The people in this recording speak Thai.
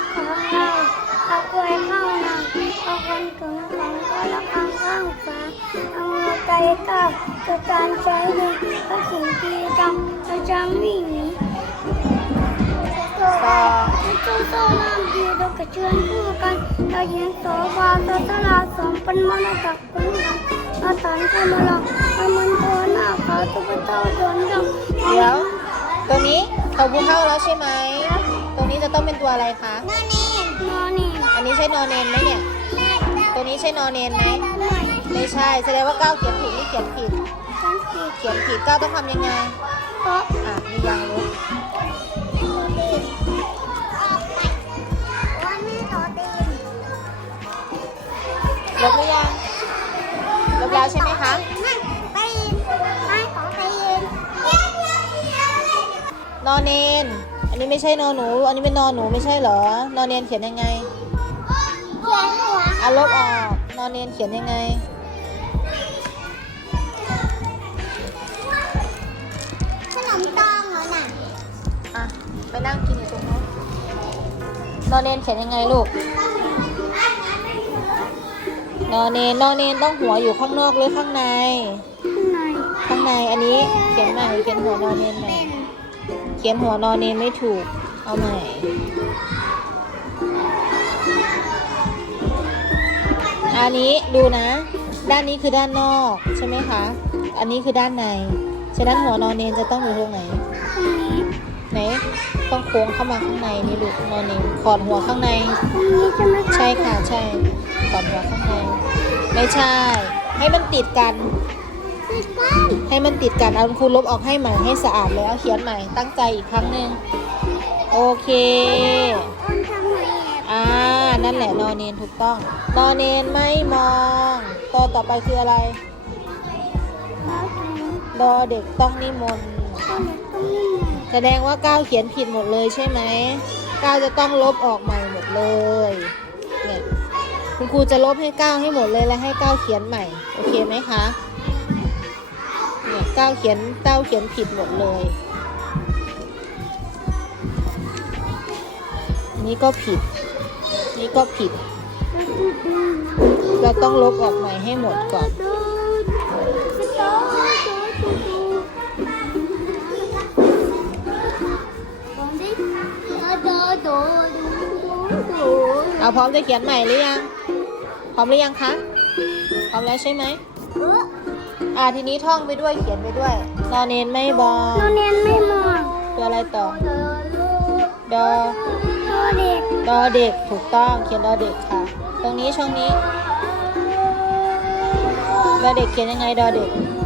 ดของเราเอากวยเข้านาเอาคนถุงของเก็ละคำข้างฟ้าเอาเาใจก้าวกับการใช้เงินก็ถึงที่จำประจำวิ่งหนีต่อต้องต้องน้ำดีเรากระเชื่อนคู่กันเราเย็นโสวาเรตตลาสองปันมรดกคุณธารมมาตัาทำลองอามันโตหน้าเขาตัวเป็กตาโดนดงเดี๋ยวตัวนี้เขาบุเข้าแล้วใช่ไหม ตรงนี้จะต้องเป็นตัวอะไรคะ นอนนี่นอนนี่อันนี้ใช่นอนเนนไหมเนี่ย ตัวนี้ใช่นอนเนนไหม ไม่ไม่ใช่ แสดงว่าก้าวเขียนถูกหรือเขียนผิดฉันผิด เขียนผิดก้าวต้องทำยังไงเพราะอะมียังรู้วันนี้ต่อตีนลบหรือยังลบแล้วใช่ไหมคะ นอนเนน อันนี้ไม่ใช่นอนหนู อันนี้เป็นนอนหนูไม่ใช่เหรอ นอนเนนเขียนยังไงเขียนหัวอะลบออก นอนเนนเขียนยังไง ขนมตองเหรอน่ะอะ ไปนั่งกินอยู่ตรงนู้น นอนเนนเขียนยังไงลูก นอนเนน นอนเนนต้องหัวอยู่ข้างนอกหรือข้างใน ข้างในข้างในอันนี้เขียนใหม่เขียนหัวนอนเนนใหม่ เขียนหัวนอนเนนไม่ถูก เอาใหม่อันนี้ดูนะ ด้านนี้คือด้านนอกใช่ไหมคะ อันนี้คือด้านใน ฉะนั้นหัวนอนเนนจะต้องอยู่ตรงไหนตรงนี้ไหนต้องโค้งเข้ามาข้างในนี่ลูกนอนเนนขอดหัวข้างในตรงนี้ใช่ไหมคะใช่ค่ะใช่ขอดหัวข้างใน ไม่ใช่ ให้มันติดกัน ติดกันให้มันติดกันเอาคุณครูลบออกให้ใหม่ให้สะอาดแล้วเขียนใหม่ตั้งใจอีกครั้งหนึ่งโอเคอ้นทำไมอะอ่านั่นแหละนอนเนนถูกต้องนอนเนนไม่มองตัวต่อไปคืออะไรแล้วถึงดอเด็กต้องนิมนต์คนเด็กต้องนิ่มแสดงว่าก้าวเขียนผิดหมดเลยใช่ไหมก้าวจะต้องลบออกใหม่หมดเลยเนี่ยคุณครูจะลบให้ก้าวให้หมดเลยและให้ก้าวเขียนใหม่ โอเคไหมคะเนี่ย ก้าวเขียนเก้าเขียนผิดหมดเลยนี่ก็ผิด นี่ก็ผิด เราต้องลบออกใหม่ให้หมดก่อน เอาพร้อมจะเขียนใหม่หรือยัง พร้อมหรือยังคะ พร้อมแล้วใช่ไหม อ่าทีนี้ท่องไปด้วยเขียนไปด้วยนอนเนนไม่บอโรงเรียนไม่มองตัวอะไรต่อดอตัวเด็กดอเด็กถูกต้องเขียนดอเด็กค่ะ ตรงนี้ช่องนี้ดอเด็กเขียนยังไงดอเด็กด